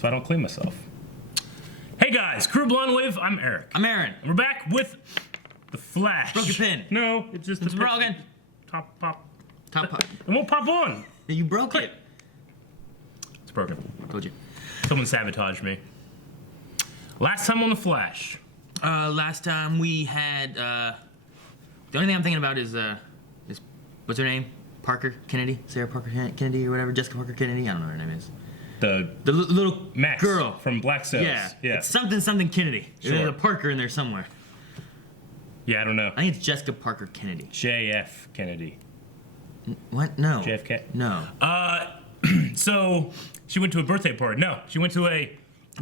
so I don't clean myself. Hey guys, Crew Blonde Wave, I'm Eric. I'm Aaron. And we're back with The Flash. Broke your pin. No, it's just It's broken. Top pop. Top pop. It won't pop on. You broke it. It's broken. Told you. Someone sabotaged me. Last time on The Flash. Last time we had, the only thing I'm thinking about is what's her name? Parker Kennedy? Sarah Parker Kennedy or whatever? Jessica Parker Kennedy? I don't know what her name is. The little Max girl. from Black Sails. Yeah. It's something Kennedy. Sure. There's a Parker in there somewhere. Yeah, I don't know. I think it's Jessica Parker Kennedy. JF Kennedy. What? No. JFK? No. So, she went to a birthday party. No, she went to a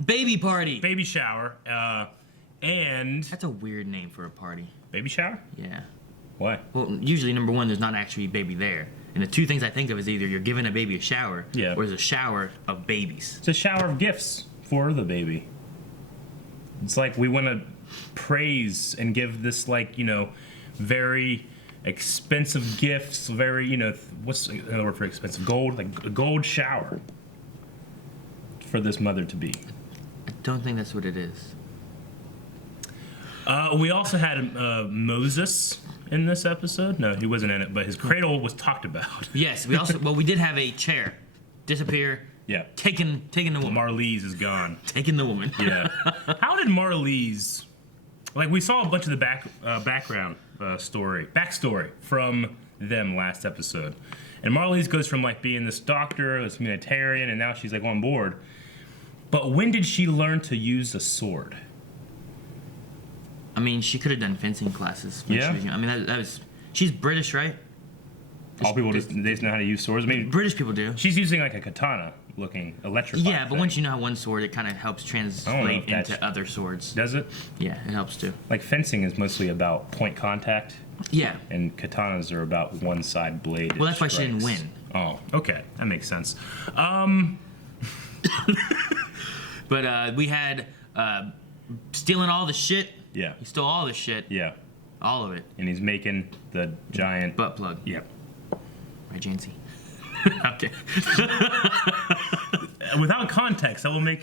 Baby party. baby shower, and... That's a weird name for a party. Baby shower? Yeah. Why? Well, usually, number one, there's not actually a baby there. And the two things I think of is either you're giving a baby a shower, Yeah. or there's a shower of babies. It's a shower of gifts for the baby. It's like we want to praise and give this, like, you know, very expensive gifts, very, you know, what's another word for expensive? Gold, like a gold shower for this mother to be. I don't think that's what it is. We also had Moses in this episode. No, he wasn't in it, but his cradle was talked about. Yes, we also, well, we did have a chair disappear. Yeah. Taking the woman. Marlize is gone. Taking the woman. Yeah. How did Marlize... Like, we saw a bunch of the backstory from them last episode. And Marlize goes from, like, being this doctor, this humanitarian, and now she's, like, on board. But when did she learn to use a sword? I mean, she could have done fencing classes. When Yeah? She was young. I mean, that was... She's British, right? All people they just know how to use swords. I mean, British people do. she's using, like, a katana-looking electrified Yeah, but thing. once you know how one sword, it kind of helps translate if that's- into other swords. Does it? Yeah, it helps too. Like, fencing is mostly about point contact, Yeah. and katanas are about one-side blade. Well, that's why she didn't strikes. win. Oh, okay. That makes sense. But we had stealing all the shit. Yeah. He stole all the shit. Yeah. All of it. And he's making the giant... Butt plug. Yep. Right, Jancy? Okay. Without context, that will make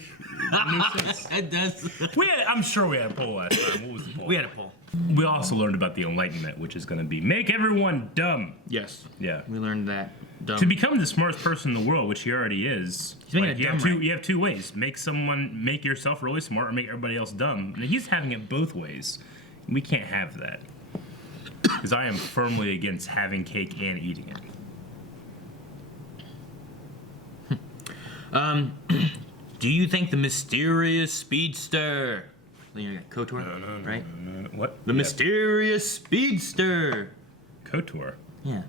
no sense. It does. I'm sure we had a poll last time. What was the poll? We had a poll. We also learned about the Enlightenment, which is going to be make everyone dumb. Yes. Yeah. We learned that. Dumb. To become the smartest person in the world, which he already is, He's making it you, dumb, have two, right? you have two ways. Make yourself really smart or make everybody else dumb. And he's having it both ways. We can't have that. Because I am firmly against having cake and eating it. Do you think the mysterious speedster... You got KOTOR, right? No. What? The mysterious speedster. KOTOR. Yeah.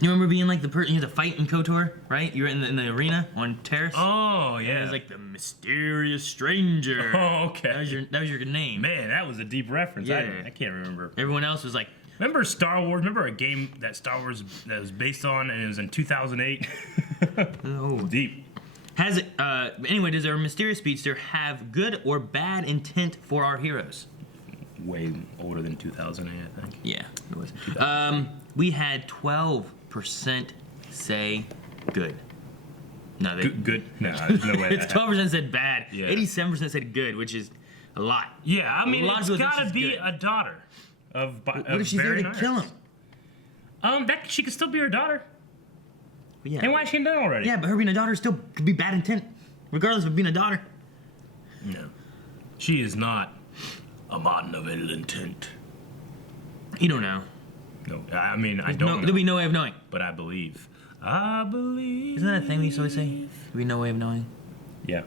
You remember being like the person you had to fight in KOTOR, right? You were in the arena on Terrace. Oh, And yeah. it was like the mysterious stranger. Oh, okay. That was your name. Man, that was a deep reference. Yeah. I can't remember. Everyone else was like, Remember Star Wars? Remember a game that Star Wars that was based on, and it was in 2008? oh. Deep. Has it? Anyway, does our mysterious speedster have good or bad intent for our heroes? Way older than 2008, I think. Yeah, it was. We had 12% say good. No, they. Good. No, there's no way. It's 12% said bad. Yeah. 87% said good, which is a lot. Yeah, I mean, A lot of it's people think got to she's be good. a daughter of. What if she's there to kill him? That she could still be her daughter. Yeah. And why is she done already? Yeah, but her being a daughter still could be bad intent, regardless of being a daughter. No, she is not a man of ill intent. You don't know. No, I mean I don't. know, There'll be no way of knowing. but I believe. I believe. Isn't that a thing we used to always say? There'll be no way of knowing. Yeah.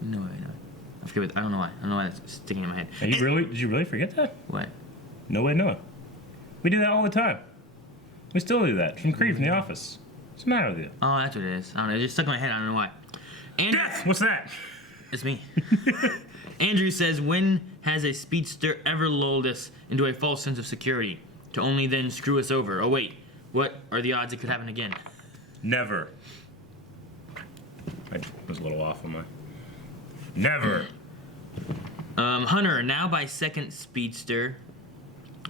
No way of knowing. I forget. I don't know why. I don't know why that's sticking in my head. Are you really? Did you really forget that? What? No way, no. We do that all the time. We still do that. From Creed, from The Office. What's the matter with you? Oh, that's what it is. I don't know. It just stuck in my head. I don't know why. Andrew, Death! What's that? it's me. Andrew says, when has a speedster ever lulled us into a false sense of security to only then screw us over? Oh, wait. What are the odds it could happen again? Never. I was a little off on my... Never. Hunter, now by second speedster,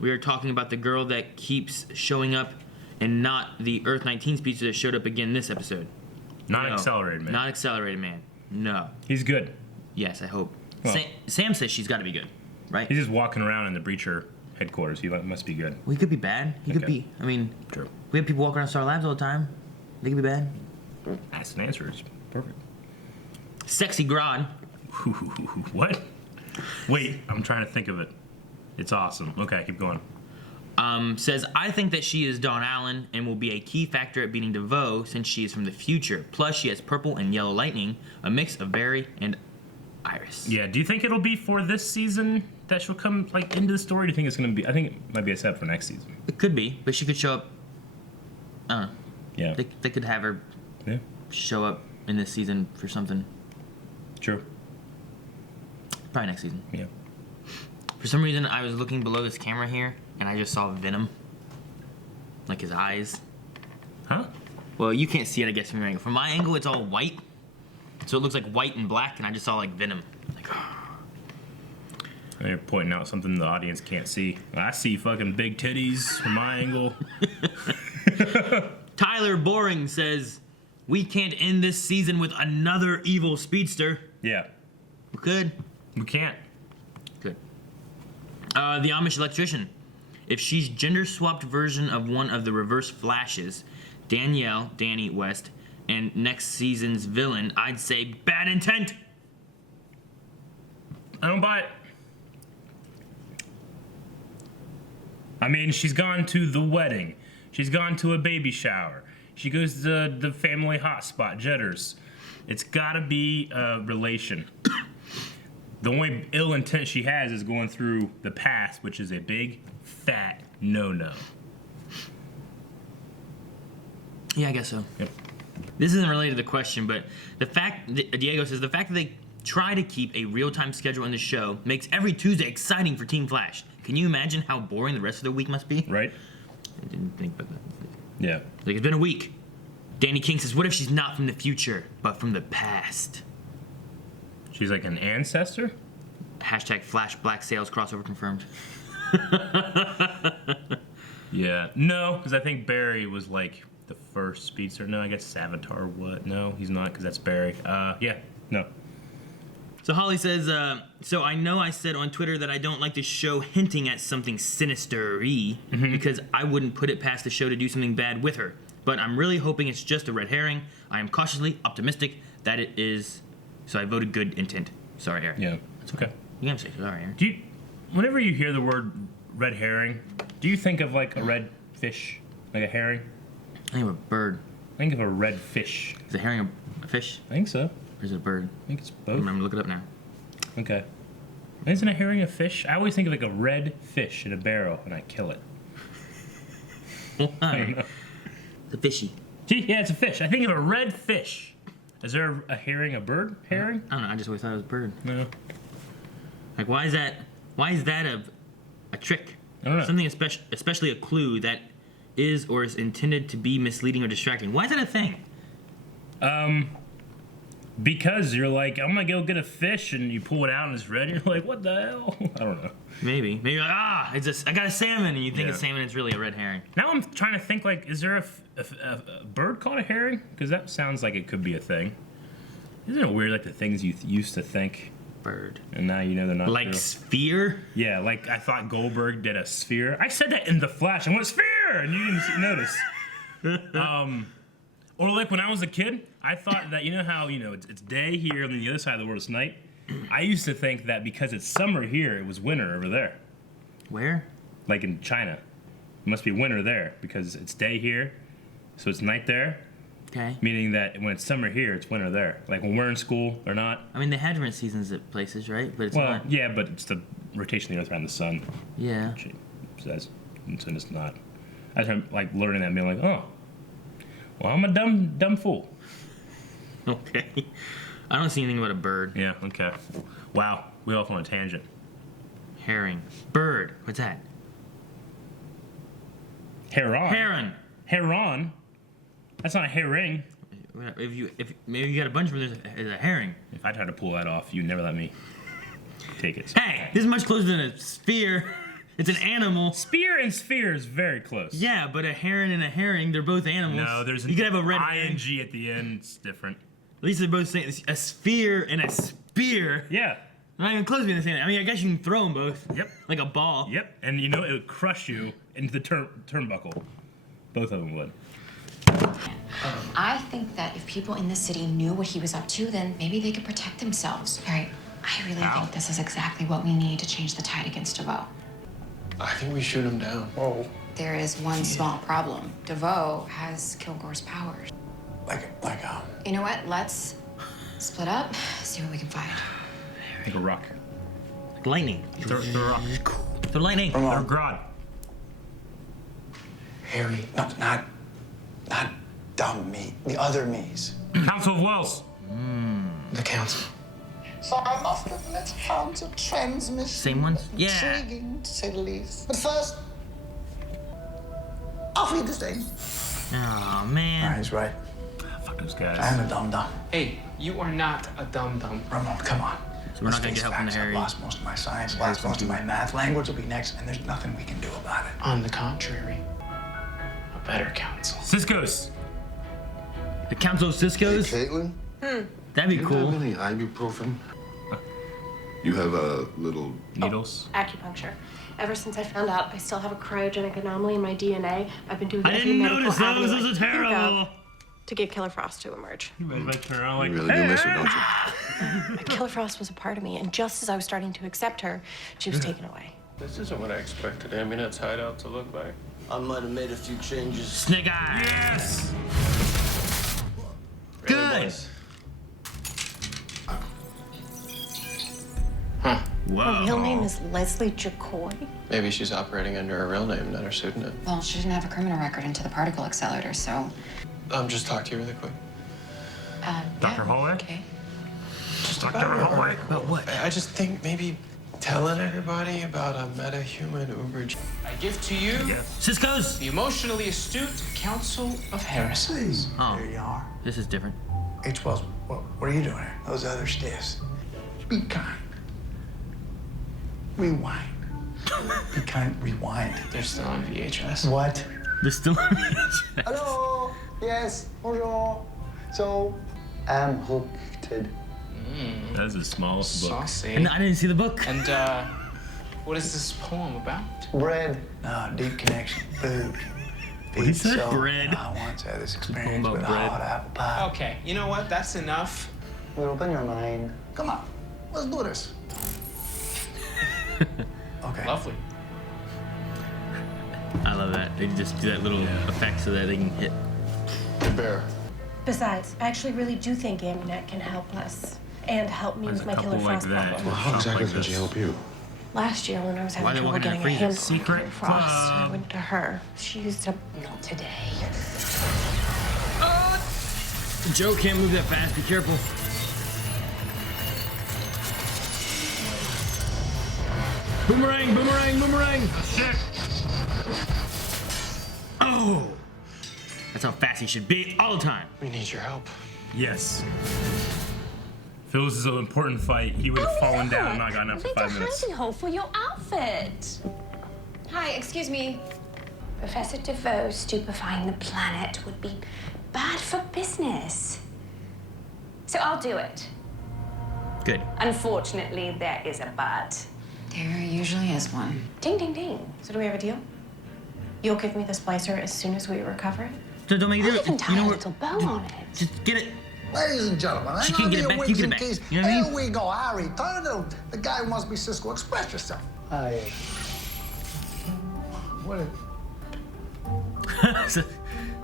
we are talking about the girl that keeps showing up and not the Earth 19 speedster that showed up again this episode. Not No. accelerated man. Not accelerated man. No. He's good. Yes, I hope. Well. Sam says she's got to be good, right? He's just walking around in the Breacher headquarters. He must be good. Well, he could be bad. He could Okay. be. I mean, True. we have people walking around Star Labs all the time. They could be bad. That's an answer. It's perfect. Sexy Grodd. What? Wait, I'm trying to think of it. It's awesome. Okay, keep going. Says, I think that she is Dawn Allen and will be a key factor at beating DeVoe since she is from the future. Plus, she has purple and yellow lightning, a mix of Barry and Iris. Yeah, do you think it'll be for this season that she'll come like into the story? Do you think it's going to be? I think it might be a setup for next season. It could be, but she could show up. I don't know. Yeah. They could have her Yeah. show up in this season for something. True. Probably next season. Yeah. For some reason, I was looking below this camera here, and I just saw Venom. Like his eyes. Huh? Well, you can't see it, I guess, from your angle. From my angle, it's all white. So it looks like white and black, and I just saw, like, Venom. Like, And you're pointing out something the audience can't see. I see fucking big titties from my angle. Tyler Boring says, we can't end this season with another evil speedster. Yeah. We could. We can't. Good. The Amish electrician. If she's gender-swapped version of one of the Reverse Flashes, Danielle, Danny West, and next season's villain, I'd say bad intent. I don't buy it. I mean, she's gone to the wedding. She's gone to a baby shower. She goes to the family hotspot, Jetters. It's gotta be a relation. The only ill intent she has is going through the past, which is a big, fat no-no. Yeah, I guess so. Yep. This isn't related to the question, but Diego says, the fact that they try to keep a real-time schedule in the show makes every Tuesday exciting for Team Flash. Can you imagine how boring the rest of the week must be? Right? I didn't think about that. Yeah. Like, it's been a week. Danny King says, what if she's not from the future, but from the past? She's like an ancestor? Hashtag Flash Black Sales crossover confirmed. Yeah. No, because I think Barry was like the first speedster. No, I guess Savitar what? No, he's not because that's Barry. Yeah. No. So Holly says, so I know I said on Twitter that I don't like the show hinting at something sinister-y because I wouldn't put it past the show to do something bad with her. But I'm really hoping it's just a red herring. I am cautiously optimistic that it is, so I voted good intent. Sorry, Eric. Yeah. It's okay. You can say sorry, Eric. Do you, whenever you hear the word red herring, do you think of like a red fish, like a herring? I think of a bird. I think of a red fish. Is a herring a fish? I think so. Or is it a bird? I think it's I'm both. gonna look it up now. Okay. Isn't a herring a fish? I always think of like a red fish in a barrel and I kill it. I don't Why? know. It's a fishy. Gee, yeah, it's a fish. I think of a red fish. Is there a herring, a bird herring? I don't know. I just always thought it was a bird. No. Like, why is that a trick? I don't know. Something especially a clue that is or is intended to be misleading or distracting. Why is that a thing? Because you're like, I'm gonna go get a fish, and you pull it out and it's red, and you're like, what the hell? I don't know. Maybe you're like, I got a salmon, and you think Yeah. it's salmon, it's really a red herring. Now I'm trying to think, like, is there a bird called a herring? Because that sounds like it could be a thing. Isn't it weird, like, the things you used to think, Bird. and now you know they're not Like true? sphere? Yeah, like, I thought Goldberg did a sphere. I said that in The Flash. I went, sphere! And you didn't notice. Or, like, when I was a kid, I thought that, you know how, it's day here, and then the other side of the world is night? I used to think that because it's summer here, it was winter over there. Where? Like in China. It must be winter there because it's day here, so it's night there. Okay. Meaning that when it's summer here, it's winter there. Like when we're in school or not. I mean, they had different seasons at places, right? But it's Well, not. yeah, but it's the rotation of the Earth around the sun. Yeah. Which it says, so it's not. I started like learning that and being like, oh, well, I'm a dumb fool. Okay. I don't see anything about a bird. Yeah. Okay. Wow. We off on a tangent. Herring. Bird. What's that? Heron. Heron. Heron. That's not a herring. If maybe you got a bunch of them, there's a herring. If I try to pull that off, you'd never let me take it. Hey, this is much closer than a sphere. It's an animal. Spear and sphere is very close. Yeah, but a heron and a herring, they're both animals. No, there's you could have a red ing at the end. It's different. At least they're both saying a sphere and a spear. Yeah. Not even close to being the same. I mean, I guess you can throw them both. Yep. Like a ball. Yep. And you know it would crush you into the turnbuckle. Both of them would. I think that if people in the city knew what he was up to, then maybe they could protect themselves. Harry, I really think this is exactly what we need to change the tide against DeVoe. I think we shoot him down. Whoa. There is one small problem. DeVoe has Kilgore's powers. You know what? Let's split up, see what we can find. Like a rock. Like lightning. Throw a rock. They're lightning. Throw Grodd. Harry, no, not dumb me. The other me's. Council of Wells. The council. So I must admit, found the transmission Same ones? Yeah. intriguing, to say the least. But first, I'll feed this thing. Oh, man. He's right. Fuck those guys. I am a dum-dum. Hey, you are not a dum-dum. Ramon, come on. So we're not gonna get help from the Harry. I've lost most of my science, lost most of my math. Language will be next, and there's nothing we can do about it. On the contrary, a better council. Cisco's. The Council of Cisco's? Hey, Caitlin? That'd be You cool. have any ibuprofen? You have a little... Needles. Acupuncture. Ever since I found out I still have a cryogenic anomaly in my DNA, I've been doing I every didn't medical notice those. avenue I Those are can think of terrible. to get Killer Frost to emerge. You turn around like, You really do miss her, don't you? But Killer Frost was a part of me, and just as I was starting to accept her, she was taken away. This isn't what I expected Aminet's hideout to look like. I might have made a few changes. Snake Eye. Yes! Good. Whoa. Her real name is Leslie Jacoy. Maybe she's operating under her real name, not her pseudonym. Well, she didn't have a criminal record into the particle accelerator, so. Just talk to you really quick. Dr. Hallway? Okay. Just Dr. Hallway. But what? I just think maybe telling everybody about a meta-human uber... I give to you Cisco's. the emotionally astute Council of Harrisons. Oh, There you are. this is different. H. Wells, what are you doing here? Those other stiffs. Be kind. Rewind. Be kind, rewind. They're still on VHS. What? They're still. Hello. Yes. Bonjour. So, I'm hooked. That is the smallest book. Saucy. And I didn't see the book. And, what is this poem about? Bread. No, deep connection. Food. What'd he say? Bread. I once had this experience about with a bread. hot apple pie. Okay, you know what? That's enough. We'll open your mind. Come on. Let's do this. Okay. Lovely. I love that. They just do that little effect so that they can hit. Bear. Besides, I actually really do think Aminette can help us. And help me There's with a my couple Killer like Frost that. problem. Well, how exactly Like can she this. help you? Last year, when I was Why having they trouble walking in getting a a freezer? handle on Secret Killer Frost, I club. went to her. She used a... Not today. Joe can't move that fast. Be careful. Boomerang! Boomerang! Boomerang! Shit! Oh! That's how fast he should be all the time. We need your help. Yes. If it was an important fight, he would have fallen down and not gotten up for 5 minutes. hole for your outfit. Hi, excuse me. Professor DeVoe stupefying the planet would be bad for business. So I'll do it. Good. Unfortunately, there is a but. There usually is one. Ding, ding, ding. So do we have a deal? You'll give me the splicer as soon as we recover it? So don't make it. I'll even tie You know a what? little bow on it. Just get it. Ladies and gentlemen, She I'm can't on get it the back, you wings get it and back. keys. You know what I mean? Here we go, Harry. Turn to the guy who wants to be Cisco. Express yourself. Hi. What is...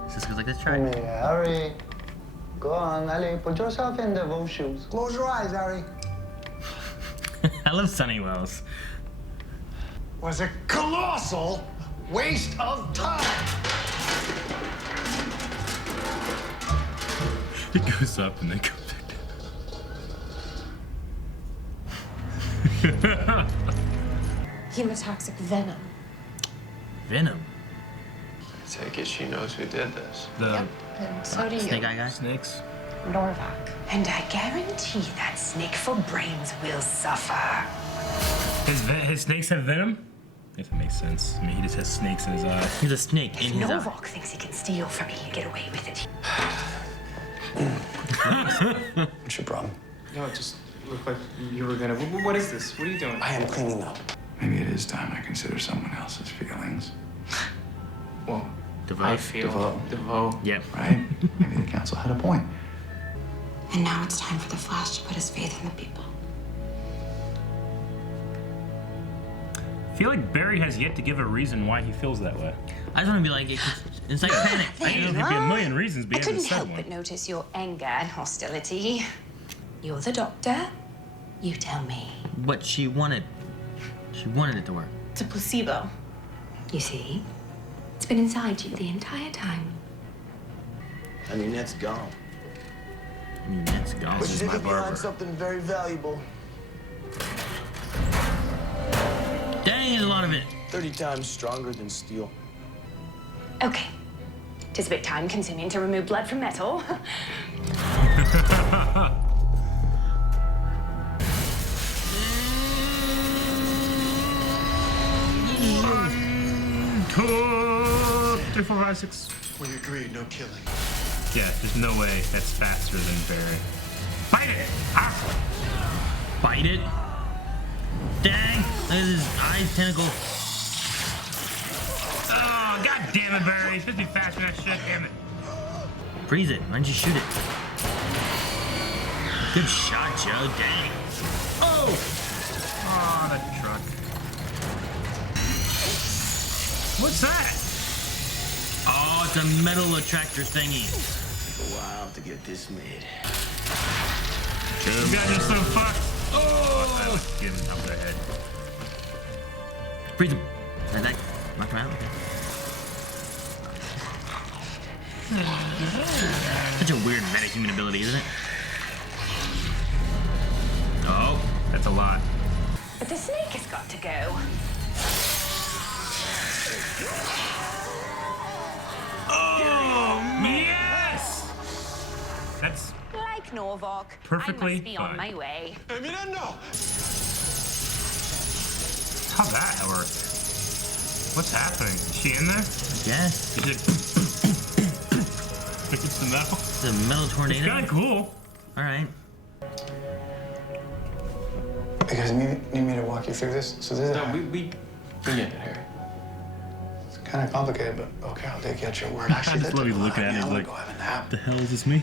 Cisco's like, let's try Come it. here, Harry. Go on, Ellie. Put yourself in those shoes. Close your eyes, Harry. I love Sunny Wells. Was a colossal waste of time. It goes up and then goes back down. Hemotoxic venom. Venom. I take it she knows who did this. The And so do you. Snake Eye guy. snakes. Norvac. And I guarantee that snake for brains will suffer. His snakes have venom? If it makes sense. I mean, he just has snakes in his eyes. He's a snake in his eye. Novak thinks he can steal from me and get away with it. What's your problem? No, it just looked like you were gonna. What is this? What are you doing? I am cleaning up. Maybe it is time I consider someone else's feelings. Well, DeVoe. I feel DeVoe. Yep. Right? Maybe the council had a point. And now it's time for the Flash to put his faith in the people. I feel like Barry has yet to give a reason why he feels that way. I just want to be like, it's like panic. I think there'd be a million reasons, but I he couldn't hasn't said help one. but notice your anger and hostility. You're the doctor. You tell me. But she wanted it to work. It's a placebo. You see? It's been inside you the entire time. I mean, that's gone. I mean, that's gone. But is you my did behind barber. something very valuable. Dang, there's a lot of it. 30 times stronger than steel. Okay. Tis a bit time consuming to remove blood from metal. Two, 3, 4, 5, 6. We agreed, no killing. Yeah, there's no way that's faster than Barry. Bite it! Ah! Bite it. Dang, look at his eyes tentacle. Oh, god damn it, Barry. It's supposed to be faster than that shit, damn it. Freeze it. Why don't you shoot it? Good shot, Joe. Dang. Oh! Oh, that truck. What's that? Oh, it's a metal attractor thingy. Took a while to get this made. You guys are so fucked. Oh, I was getting top of the head. Freeze him. Like that. Knock him out. Okay. Such a weird metahuman ability, isn't it? Oh, That's a lot. But the snake has got to go. Oh, yes! That's Like Norvok, Perfectly I must be on fine. my way. Miranda! how that worked. What's happening? Is she in there? yes. Is it? It's the metal. It's a metal It's tornado. kind of cool. All right. You guys need me to walk you through this? So this is No, we get it, Harry. it's kind of complicated, but okay, I'll take you at your word. Actually, just that love took you a lot looking of at me. it I'm gonna like- go have a nap. The hell is this me?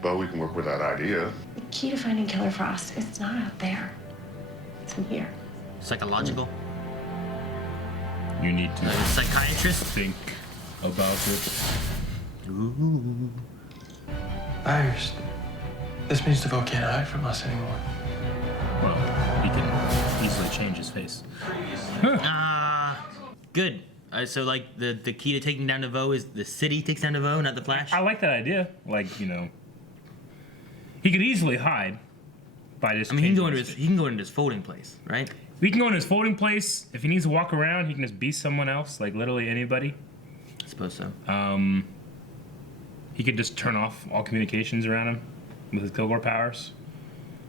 But we can work with that idea. The key to finding Killer Frost is not out there. It's in here. Psychological. You need to Like a psychiatrist. think about it. Ooh. Iris, this means DeVoe can't hide from us anymore. Well, he can easily change his face. Good. So like the key to taking down DeVoe is the city takes down DeVoe, not the Flash. I like that idea. Like, you know, he could easily hide by just. I mean, he can changing go into his folding place, right? He can go in his folding place. If he needs to walk around, he can just be someone else, like literally anybody. I suppose so. He could just turn off all communications around him with his Kilgore powers.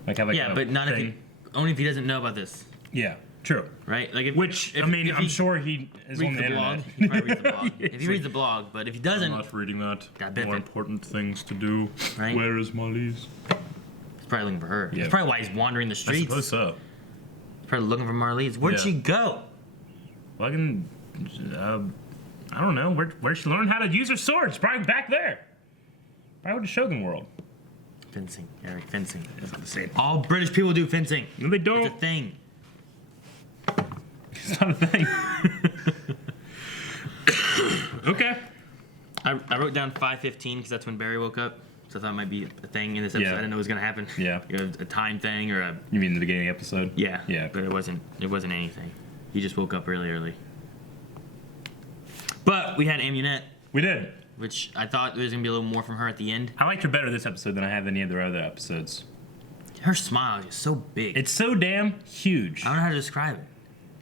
Like have like Yeah, a but not if thing. he, only if he doesn't know about this, Yeah, true. right? Like if, Which if, I mean, if I'm he sure he is on reads the the blog. internet. He probably reads the blog. Yeah, If he reads the blog, but if he doesn't, I'm not reading that. Got bit More bit. important things to do. Right. Where is Molly's? he's probably looking for her. Yeah. That's probably why he's wandering the I streets. suppose so. He's probably looking for Marlise. Where'd Yeah. she go? Fucking, I don't know. Where'd she learn how to use her swords? Probably back there. Probably with the Shogun world. Fencing, Eric. Fencing. That's not the same. All British people do fencing. No, they It's don't. a thing. It's not a thing. Okay. I wrote down 5:15 because that's when Barry woke up. So I thought it might be a thing in this episode. Yeah. I didn't know it was gonna happen. Yeah. You know, a time thing or a You mean the beginning of the episode? yeah. Yeah. But it wasn't. It wasn't anything. He just woke up really early. But we had Amunet, We did. which I thought there was gonna be a little more from her at the end. I liked her better this episode than I have any of the other episodes. Her smile is so big. It's so damn huge. I don't know how to describe it.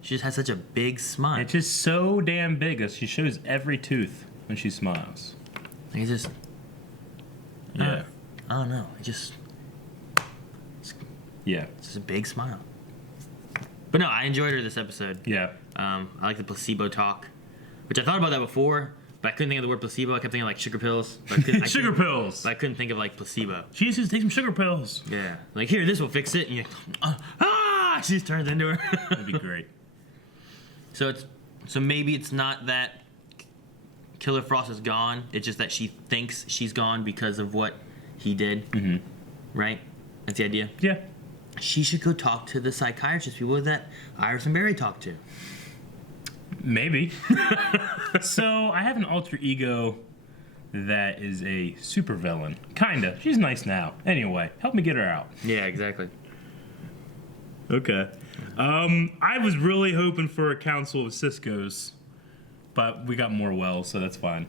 She just has such a big smile. It's just so damn big. She shows every tooth when she smiles. Like, it's just. Yeah. I don't know. It's Yeah. just a big smile. But no, I enjoyed her this episode. Yeah. I like the placebo talk, which I thought about that before, but I couldn't think of the word placebo. I kept thinking like sugar pills. But Sugar pills. But I couldn't think of like placebo. She just needs to take some sugar pills. Yeah. Like, here, this will fix it. And you she just turns into her. That'd be great. So maybe it's not that Killer Frost is gone. It's just that she thinks she's gone because of what he did. Mm-hmm. Right? That's the idea. Yeah. She should go talk to the psychiatrist people that Iris and Barry talked to. Maybe. So I have an alter ego that is a supervillain. Kinda. She's nice now. Anyway, help me get her out. Yeah, exactly. Okay. I was really hoping for a council of Cisco's, but we got more wells, so that's fine.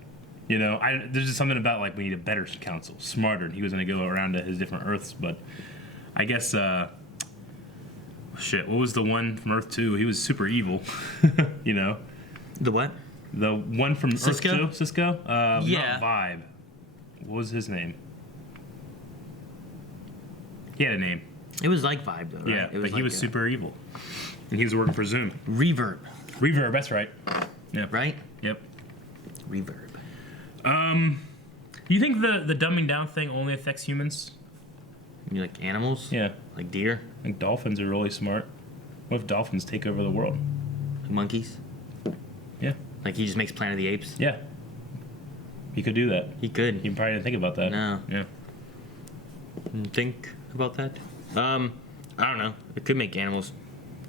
You know, there's just something about like we need a better council, smarter. And he was gonna go around to his different Earths, but I guess shit. What was the one from Earth 2? He was super evil. You know. The what? The one from Cisco? Earth 2? Cisco? Yeah. Not Vibe. What was his name? He had a name. It was like Vibe, though, right? Yeah, it but he like was super evil. And he was working for Zoom. Reverb. Reverb, that's right. Yeah. Right? Yep. Reverb. You think the dumbing down thing only affects humans? You like animals? Yeah. Like deer? I think dolphins are really smart. What if dolphins take over the world? Like monkeys? Yeah. Like he just makes Planet of the Apes? Yeah. He could do that. He could. He probably didn't think about that. No. Yeah. Think about that? I don't know. It could make animals.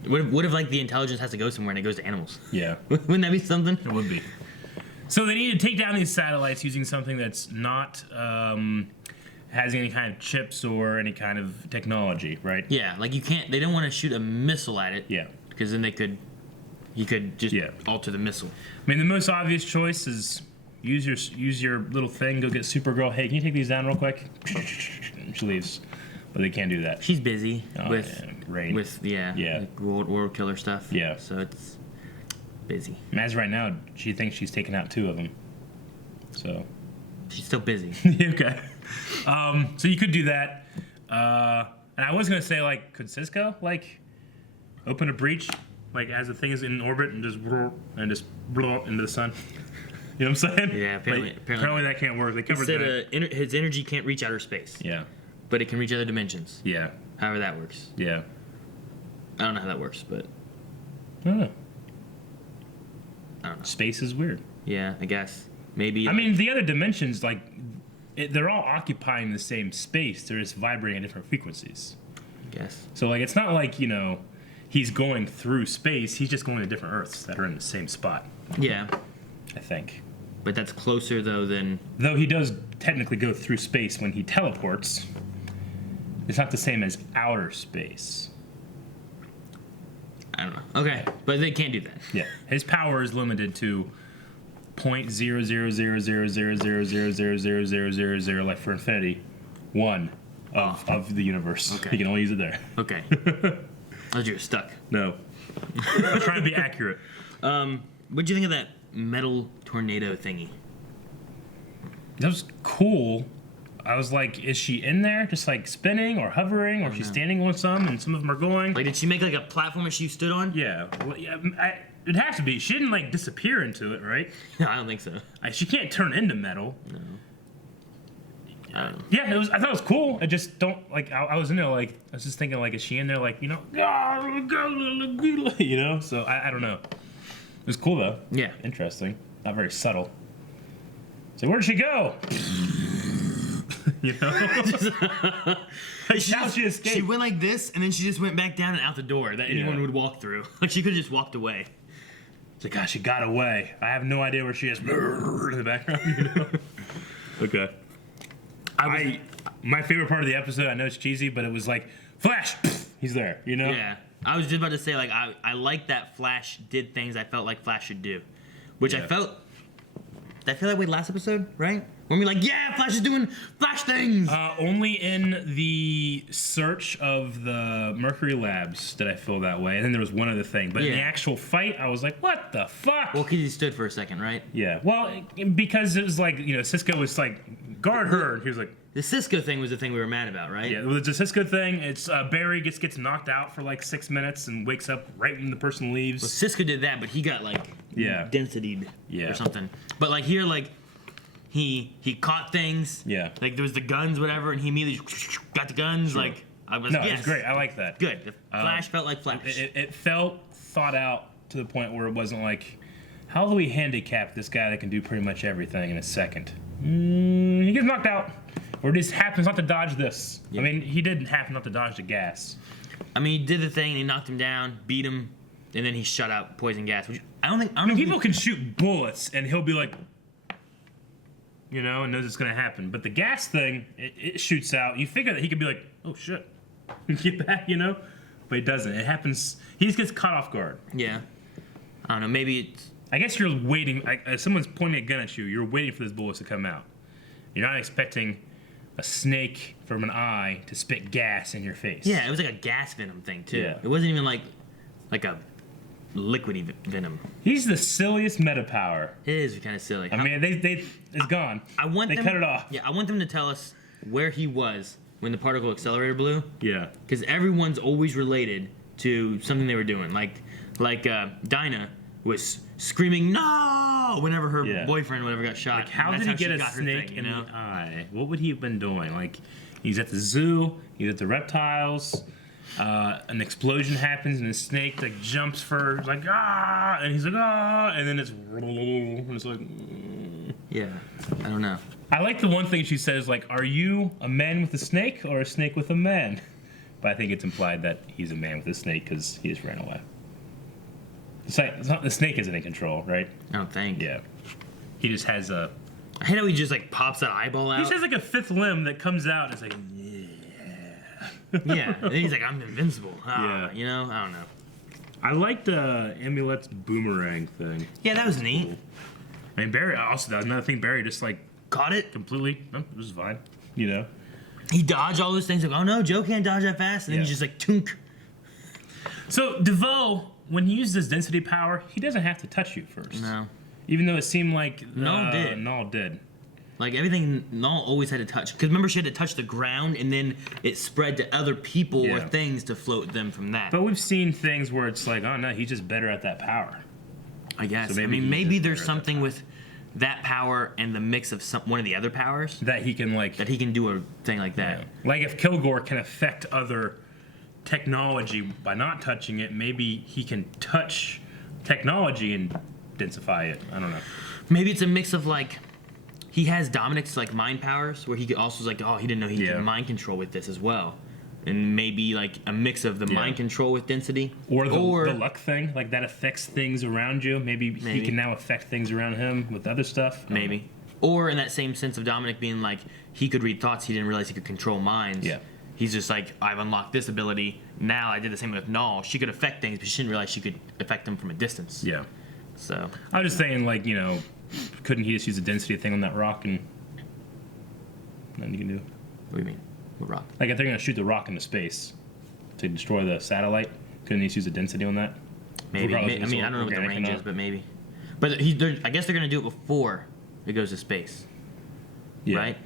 What if like the intelligence has to go somewhere and it goes to animals? Yeah. Wouldn't that be something? It would be. So they need to take down these satellites using something that's not has any kind of chips or any kind of technology, right? Yeah, like you can't. They don't want to shoot a missile at it. Yeah. Because then he could just alter the missile. I mean, the most obvious choice is use your little thing. Go get Supergirl. Hey, can you take these down real quick? She leaves, but they can't do that. She's busy with rain. like world killer stuff. Yeah. So it's busy. And as right now, she thinks she's taken out 2 of them. So she's still busy. Okay. So you could do that. And I was gonna say, like, could Cisco like open a breach, like as the thing is in orbit and just blow into the sun? You know what I'm saying? Yeah. Apparently that can't work. They covered that. His energy can't reach outer space. Yeah. But it can reach other dimensions. Yeah. However that works. Yeah. I don't know how that works, but I don't know. I don't know. Space is weird. Yeah, I guess. Maybe. I mean, the other dimensions, like, they're all occupying the same space. They're just vibrating at different frequencies. I guess. So, like, it's not like, you know, he's going through space. He's just going to different Earths that are in the same spot. Yeah. I think. But that's closer, though, than... Though he does technically go through space when he teleports, it's not the same as outer space. I don't know. Okay, but they can't do that. Yeah. His power is limited to 0.0000000000000, like for infinity, 1 of the universe. Okay. He can only use it there. Okay. I thought you were stuck. No. I'm trying to be accurate. What'd you think of that metal tornado thingy? That was cool. I was like, is she in there just like spinning or hovering, or she's standing on some and some of them are going? Like, did she make like a platform that she stood on? Yeah. Well, yeah, it has to be. She didn't like disappear into it, right? No, I don't think so. She can't turn into metal. No. I don't know. Yeah, I thought it was cool. I just don't like. I was in there like I was just thinking like, is she in there like you know? You know. So I don't know. It was cool though. Yeah. Interesting. Not very subtle. So where'd she go? You know. How she escaped? She went like this, and then she just went back down and out the door that anyone would walk through. Like she could have just walked away. It's like, gosh, she got away. I have no idea where she is. In the background, you know. Okay. My favorite part of the episode, I know it's cheesy, but it was like, Flash, he's there, you know? Yeah. I was just about to say, like, I like that Flash did things I felt like Flash should do. Which I felt... Did I feel that way last episode, right? When we like, yeah, Flash is doing Flash things! Only in the search of the Mercury Labs did I feel that way. And then there was one other thing. But in the actual fight, I was like, what the fuck? Well, because he stood for a second, right? Yeah. Well, because it was like, you know, Cisco was like, guard her. And he was like, The Cisco thing was the thing we were mad about, right? Yeah, the Cisco thing. It's Barry gets knocked out for like 6 minutes and wakes up right when the person leaves. Well, Cisco did that, but he got like densitied or something. But like here, like he caught things. Yeah. Like there was the guns, whatever, and he immediately got the guns. Sure. Like I was. No, yes. it was great. I like that. Good. The Flash felt like Flash. It felt thought out to the point where it wasn't like, how do we handicap this guy that can do pretty much everything in a second? He gets knocked out. Or just happens not to dodge this. Yeah. I mean, he didn't happen not to dodge the gas. I mean, he did the thing, and he knocked him down, beat him, and then he shut out poison gas. Which I don't think people can shoot bullets, and he'll be like, and knows it's gonna happen. But the gas thing, it shoots out. You figure that he could be like, oh shit, get back, But he doesn't. It happens. He just gets caught off guard. Yeah. I don't know. Maybe it's. I guess you're waiting. If someone's pointing a gun at you, you're waiting for those bullets to come out. You're not expecting a snake from an eye to spit gas in your face. Yeah, it was like a gas venom thing too. Yeah. It wasn't even like a liquidy venom. He's the silliest meta power. It is kind of silly. I mean, it's gone. They cut it off. Yeah, I want them to tell us where he was when the particle accelerator blew. Yeah. Because everyone's always related to something they were doing. Like Dinah was screaming no whenever her boyfriend whatever got shot. Like how did he get a snake in the eye? What would he have been doing? Like he's at the zoo, he's at the reptiles, an explosion happens and the snake like jumps for like and he's like and then it's like yeah, I don't know. I like the one thing she says like, are you a man with a snake or a snake with a man? But I think it's implied that he's a man with a snake because he just ran away. The snake isn't in control, right? I don't think. Yeah. He just has a... I hate how he just like pops that eyeball out. He just has like a fifth limb that comes out and it's like, yeah. And he's like, I'm invincible. Yeah. I don't know. I liked Amulet's boomerang thing. Yeah, that was neat. Cool. I mean, Barry, also another thing, Barry just like... Caught it? Completely. No, this is fine. He dodged all those things like, oh no, Joe can't dodge that fast. And then he's just like, tunk. So, DeVoe... When he uses his density power, he doesn't have to touch you first. No. Even though it seemed like Null did. Null did. Like everything, Null always had to touch. Because remember, she had to touch the ground, and then it spread to other people or things to float them from that. But we've seen things where it's like, oh no, he's just better at that power. I guess. So maybe there's something with that power and the mix of one of the other powers that he can do a thing like that. Yeah. Like if Kilgore can affect other technology by not touching it, maybe he can touch technology and densify it. I don't know. Maybe it's a mix of like he has Dominic's like mind powers where he could also like he didn't know he could mind control with this as well, and maybe like a mix of the mind control with density or the luck thing like that affects things around you. Maybe he can now affect things around him with other stuff. Maybe. Or in that same sense of Dominic being like he could read thoughts, he didn't realize he could control minds. Yeah. He's just like, I've unlocked this ability. Now I did the same with Null. She could affect things, but she didn't realize she could affect them from a distance. Yeah. So. I was just saying, like, couldn't he just use a density thing on that rock and nothing you can do? What do you mean? What rock? Like, if they're going to shoot the rock into space to destroy the satellite, couldn't he just use a density on that? Maybe. I don't know what the range is, but maybe. But I guess they're going to do it before it goes to space. Yeah. Right?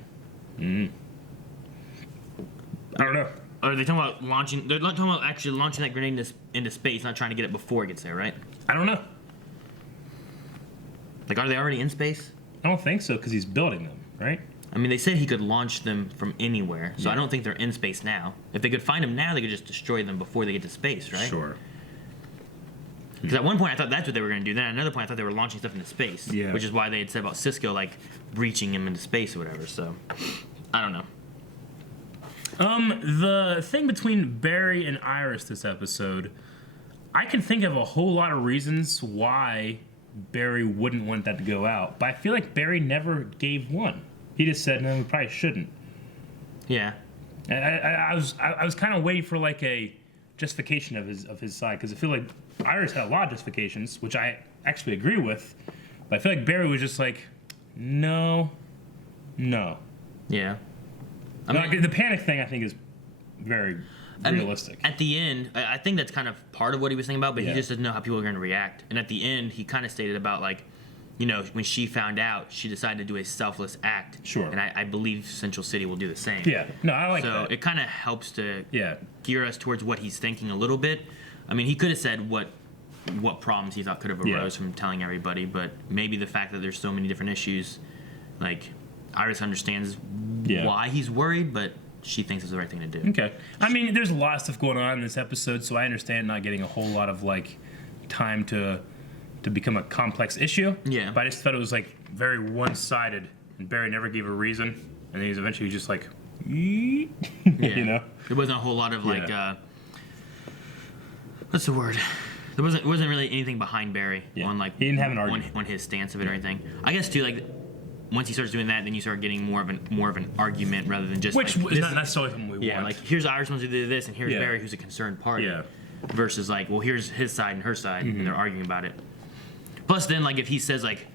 Mm-hmm. I don't know. Are they talking about launching? They're talking about actually launching that grenade into space, not trying to get it before it gets there, right? I don't know. Like, are they already in space? I don't think so, because he's building them, right? I mean, they said he could launch them from anywhere, so I don't think they're in space now. If they could find them now, they could just destroy them before they get to space, right? Sure. Because at one point I thought that's what they were going to do. Then at another point I thought they were launching stuff into space. Yeah. Which is why they had said about Cisco, like, breaching him into space or whatever, so... I don't know. The thing between Barry and Iris this episode, I can think of a whole lot of reasons why Barry wouldn't want that to go out, but I feel like Barry never gave one. He just said, no, we probably shouldn't. Yeah. I was kind of waiting for like a justification of his side, because I feel like Iris had a lot of justifications, which I actually agree with, but I feel like Barry was just like, no. Yeah. Like, the panic thing, I think, is very realistic. At the end, I think that's kind of part of what he was thinking about, but Yeah. he just doesn't know how people are going to react. And at the end, he kind of stated about, like, when she found out, she decided to do a selfless act. Sure. And I believe Central City will do the same. Yeah. No, I like that. So it kind of helps to Yeah. gear us towards what he's thinking a little bit. I mean, he could have said what problems he thought could have arose from telling everybody, but maybe the fact that there's so many different issues, like Iris understands why he's worried, but she thinks it's the right thing to do. Okay. I mean, there's a lot of stuff going on in this episode, so I understand not getting a whole lot of like time to become a complex issue. Yeah. But I just thought it was like very one-sided, and Barry never gave a reason, and then he's eventually just like, you know. There wasn't a whole lot of like, what's the word? It wasn't really anything behind Barry on like he didn't have an argument on his stance of it or anything. I guess too, like once he starts doing that, then you start getting more of an argument rather than just which like, is not necessarily something we want. Yeah, like here's Iris wants to do this, and here's Barry who's a concerned party. Yeah. Versus like, well, here's his side and her side, and they're arguing about it. Plus, then like if he says like,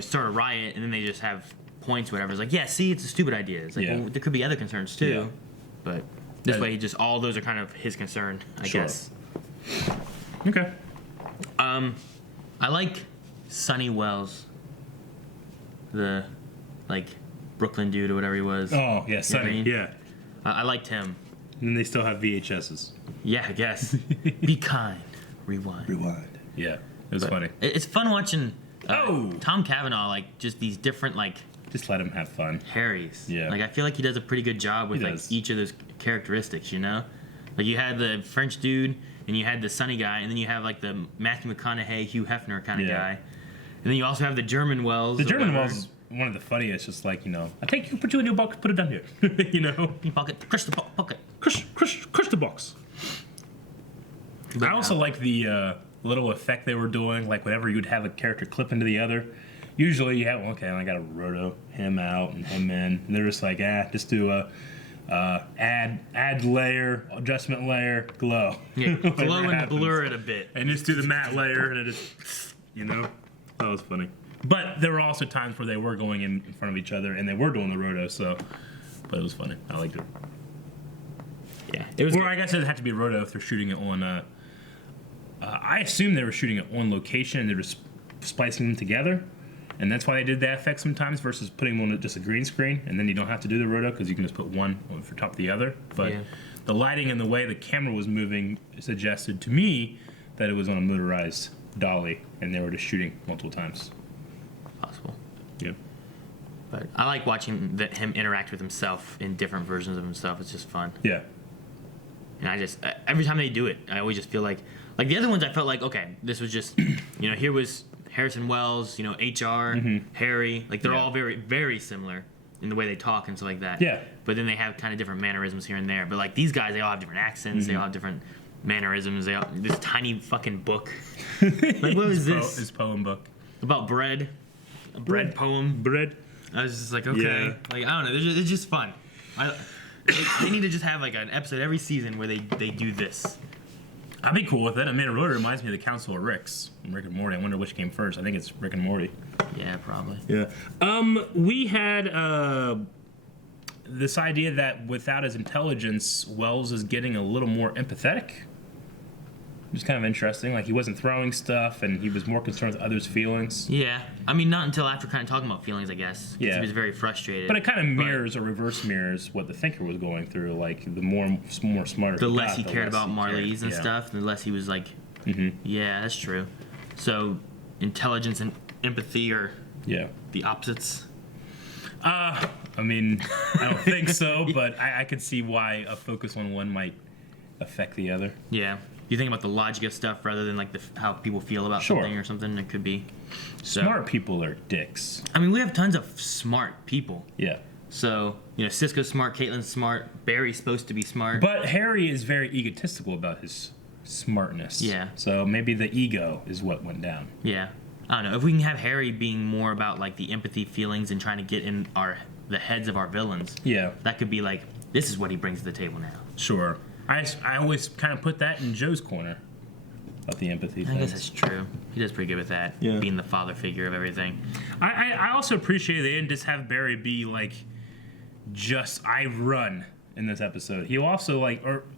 start a riot, and then they just have points, whatever. It's like, yeah, see, it's a stupid idea. It's like, well, there could be other concerns too, but this way, all those are kind of his concern, I guess. Okay. I like Sonny Wells, the like Brooklyn dude or whatever he was. Oh yeah, Sonny. Yeah. I liked him. And they still have VHSs. Yeah, I guess. Be kind. Rewind. Yeah, it was funny. It's fun watching Tom Cavanaugh, like just these different like. Just let him have fun. Harrys. Yeah. Like I feel like he does a pretty good job with like each of those characteristics. Like you had the French dude, and you had the Sonny guy, and then you have like the Matthew McConaughey, Hugh Hefner kind of guy, and then you also have the German Wells. The German Wells is one of the funniest. Just like I take you, put you in your box, put it down here. Pocket, crush the pocket, crush the box. I also like the little effect they were doing. Like whenever you'd have a character clip into the other, usually you have I got to roto him out and him in. And they're just like just do a. Add layer, adjustment layer, glow. Yeah, glow and blur it a bit. And just do the matte layer, and it just, that was funny. But there were also times where they were going in front of each other, and they were doing the roto, but it was funny. I liked it. Yeah. It was. Or I guess it had to be a roto if they're shooting it on, I assume they were shooting it on location, and they were splicing them together. And that's why they did that effect sometimes versus putting them on just a green screen, and then you don't have to do the roto because you can just put one for top of the other. But the lighting and the way the camera was moving suggested to me that it was on a motorized dolly, and they were just shooting multiple times. Possible. Yeah. But I like watching him interact with himself in different versions of himself. It's just fun. Yeah. And I just every time they do it, I always just feel like the other ones I felt like, okay, this was just here was Harrison Wells, HR, Harry, like they're all very, very similar in the way they talk and stuff like that. Yeah. But then they have kind of different mannerisms here and there. But like these guys, they all have different accents. They all have different mannerisms. They all, this tiny fucking book. Like what is this? His poem book About bread. A bread poem. Bread. I was just like, okay. Like I don't know. It's just fun. They need to just have like an episode every season where they do this. I'd be cool with it. I mean, it really reminds me of the Council of Ricks from Rick and Morty. I wonder which came first. I think it's Rick and Morty. Yeah, probably. Yeah. We had this idea that without his intelligence, Wells is getting a little more empathetic. It was kind of interesting. Like he wasn't throwing stuff, and he was more concerned with others' feelings. Yeah. I mean, not until after kind of talking about feelings, I guess. Yeah. He was very frustrated. But it kind of mirrors or reverse mirrors what the Thinker was going through. Like the more smarter. The less he cared about Marlies and stuff, the less he was like, yeah, that's true. So intelligence and empathy are the opposites. I mean, I don't think so, but I could see why a focus on one might affect the other. Yeah. You think about the logic of stuff rather than like how people feel about something or something. It could be. So, smart people are dicks. I mean, we have tons of smart people. Yeah. So, Cisco's smart, Caitlin's smart, Barry's supposed to be smart. But Harry is very egotistical about his smartness. Yeah. So maybe the ego is what went down. Yeah. I don't know. If we can have Harry being more about like the empathy feelings and trying to get in the heads of our villains. Yeah. That could be like, this is what he brings to the table now. Sure. I always kind of put that in Joe's corner of the empathy thing. I guess that's true. He does pretty good with that, being the father figure of everything. I also appreciate they didn't just have Barry be like, I run in this episode. He also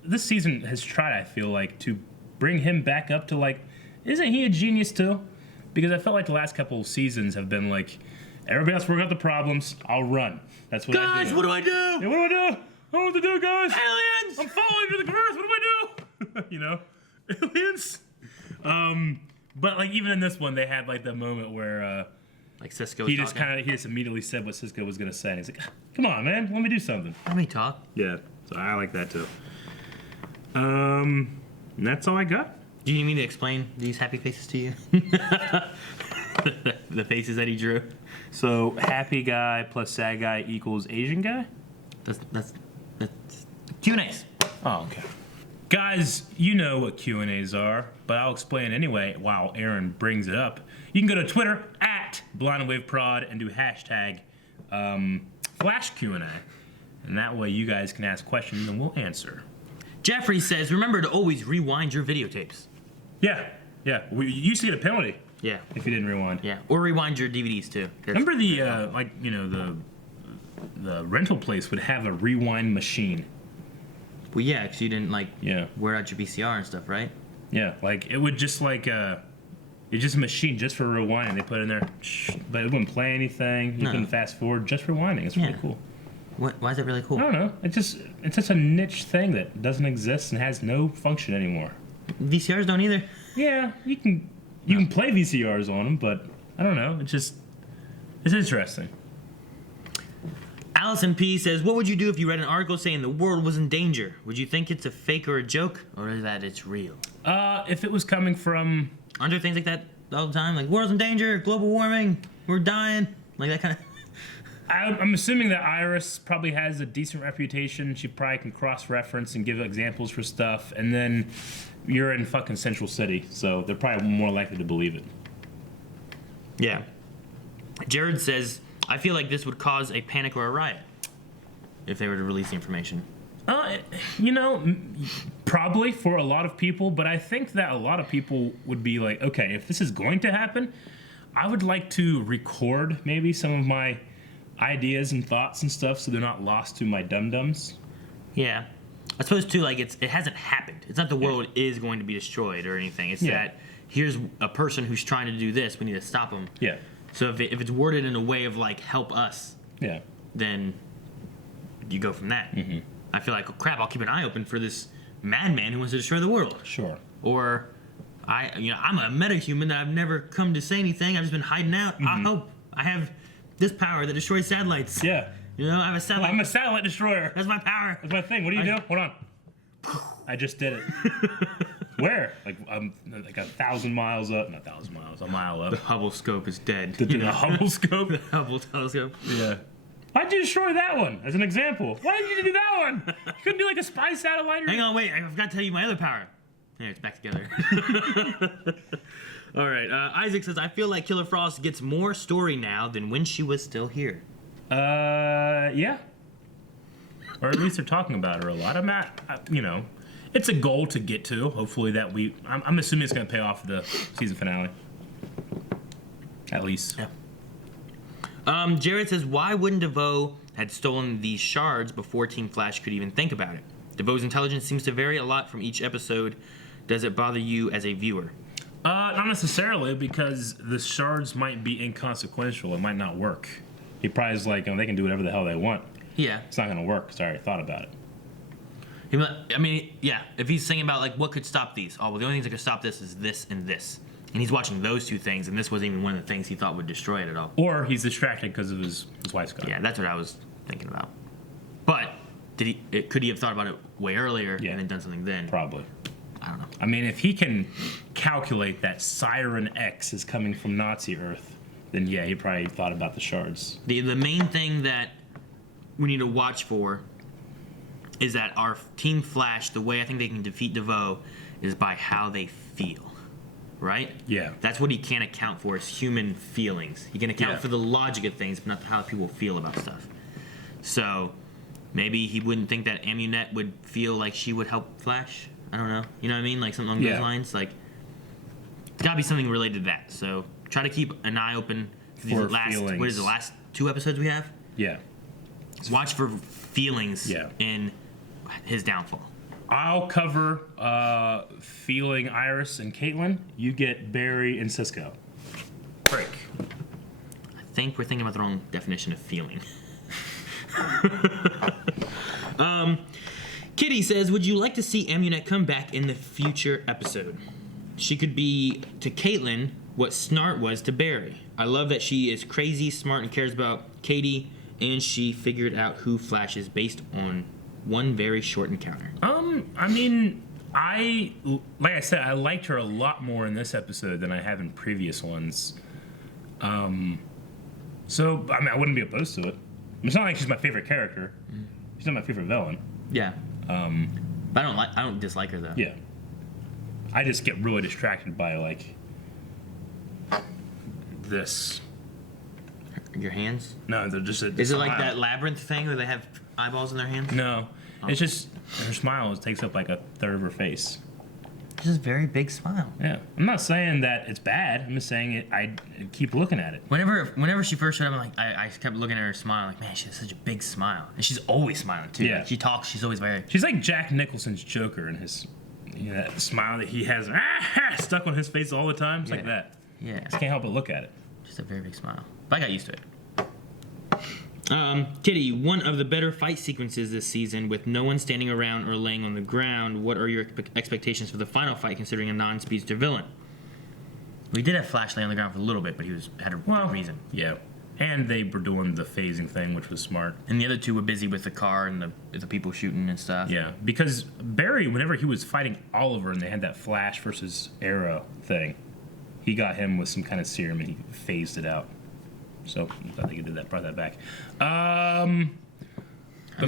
this season has tried, I feel like, to bring him back up to like, isn't he a genius too? because I felt like the last couple of seasons have been like, everybody else work out the problems, I'll run. That's what I do. Guys, what do I do? Yeah, what do I do? I don't know what to do, guys. Aliens! I'm falling to the earth. What do I do? You know, aliens. But like even in this one, they had like the moment where like Cisco. He just immediately said what Cisco was gonna say. And he's like, "Come on, man, let me do something." Let me talk. Yeah, so I like that too. And that's all I got. Do you need me to explain these happy faces to you? The faces that he drew. So happy guy plus sad guy equals Asian guy. That's Q&As. Oh, okay. Guys, you know what Q&As are, but I'll explain anyway while Aaron brings it up. You can go to Twitter at BlindWaveProd and do hashtag Flash Q&A. And that way you guys can ask questions and we'll answer. Jeffrey says, remember to always rewind your videotapes. Yeah. You used to get a penalty. Yeah. If you didn't rewind. Yeah. Or rewind your DVDs too. Remember the the rental place would have a rewind machine. Well, yeah, because you didn't wear out your VCR and stuff, right? Yeah, like it would just it's just a machine just for rewinding. They put it in there, but it wouldn't play anything. You can fast forward just rewinding. It's really cool. Why is that really cool? I don't know. It's just a niche thing that doesn't exist and has no function anymore. VCRs don't either. Yeah, you can play VCRs on them, but I don't know. It's interesting. Allison P says, what would you do if you read an article saying the world was in danger? Would you think it's a fake or a joke, or is that it's real? If it was coming from... Aren't there things like that all the time? Like, world's in danger, global warming, we're dying. Like that kind of... I'm assuming that Iris probably has a decent reputation. She probably can cross-reference and give examples for stuff. And then you're in fucking Central City, so they're probably more likely to believe it. Yeah. Jared says, I feel like this would cause a panic or a riot if they were to release the information. Probably for a lot of people, but I think that a lot of people would be like, okay, if this is going to happen, I would like to record maybe some of my ideas and thoughts and stuff so they're not lost to my dum-dums. Yeah. I suppose, too, like, it hasn't happened. It's not the world is going to be destroyed or anything. It's that here's a person who's trying to do this. We need to stop them. Yeah. So if it's worded in a way of, like, help us, then you go from that. Mm-hmm. I feel like, oh, crap, I'll keep an eye open for this madman who wants to destroy the world. Sure. Or, I'm a metahuman that I've never come to say anything. I've just been hiding out. Mm-hmm. I hope I have this power that destroys satellites. Yeah. You know, I have a satellite. Well, I'm a satellite destroyer. That's my power. That's my thing. What do you do? Hold on. I just did it. Where? Like 1,000 miles up. Not 1,000 miles. A mile up. The Hubble scope is dead. The Hubble scope? The Hubble telescope. Yeah. Why'd you destroy that one as an example? Why did you do that one? You couldn't do like a spy satellite? Hang on, wait. I forgot to tell you my other power. There, it's back together. All right. Isaac says, I feel like Killer Frost gets more story now than when she was still here. Yeah. Or at least they're talking about her a lot. I'm not, it's a goal to get to. Hopefully that I'm assuming it's going to pay off the season finale. At least. Yeah. Jared says, why wouldn't DeVoe had stolen these shards before Team Flash could even think about it? DeVoe's intelligence seems to vary a lot from each episode. Does it bother you as a viewer? Not necessarily, because the shards might be inconsequential. It might not work. He probably is like, they can do whatever the hell they want. Yeah. It's not going to work. Sorry, I thought about it. If he's thinking about, like, what could stop these? Oh, well, the only things that could stop this is this and this. And he's watching those two things, and this wasn't even one of the things he thought would destroy it at all. Or he's distracted because of his wife's gone. Yeah, that's what I was thinking about. But could he have thought about it way earlier and then done something then? Probably. I don't know. I mean, if he can calculate that Siren X is coming from Nazi Earth, then yeah, he probably thought about the shards. The main thing that we need to watch for is that our Team Flash, the way I think they can defeat DeVoe is by how they feel. Right? Yeah. That's what he can't account for is human feelings. He can account for the logic of things, but not how people feel about stuff. So maybe he wouldn't think that Amunet would feel like she would help Flash. I don't know. You know what I mean? Like something along those lines. Like, it's got to be something related to that. So try to keep an eye open for these feelings. What is the last 2 episodes we have? Yeah. Watch for feelings in his downfall. I'll cover feeling Iris and Caitlin. You get Barry and Cisco. Break. I think we're thinking about the wrong definition of feeling. Kitty says, would you like to see Amunet come back in the future episode? She could be to Caitlin what Snart was to Barry. I love that she is crazy, smart, and cares about Katie, and she figured out who Flash is based on one very short encounter. I mean, like I said, I liked her a lot more in this episode than I have in previous ones. So, I mean, I wouldn't be opposed to it. It's not like she's my favorite character. She's not my favorite villain. Yeah. But I don't dislike her though. Yeah. I just get really distracted by like this. Your hands? No, they're just. Is it like that labyrinth thing where they have eyeballs in their hands? No, it's just her smile takes up like a third of her face. Just a very big smile. Yeah, I'm not saying that it's bad. I'm just saying it. I keep looking at it. Whenever she first showed up, I'm like, I kept looking at her smile, like, man, she has such a big smile, and she's always smiling too. Yeah. Like, she talks, she's always very. She's like Jack Nicholson's Joker and his, that smile that he has stuck on his face all the time. It's like that. Yeah. I just can't help but look at it. Just a very big smile. But I got used to it. Kitty, one of the better fight sequences this season with no one standing around or laying on the ground. What are your expectations for the final fight considering a non-speedster villain? We did have Flash lay on the ground for a little bit, but he had a good reason. Yeah. And they were doing the phasing thing, which was smart. And the other two were busy with the car and the people shooting and stuff. Yeah, because Barry, whenever he was fighting Oliver and they had that Flash versus Arrow thing, he got him with some kind of serum and he phased it out. So I think he did that, brought that back. The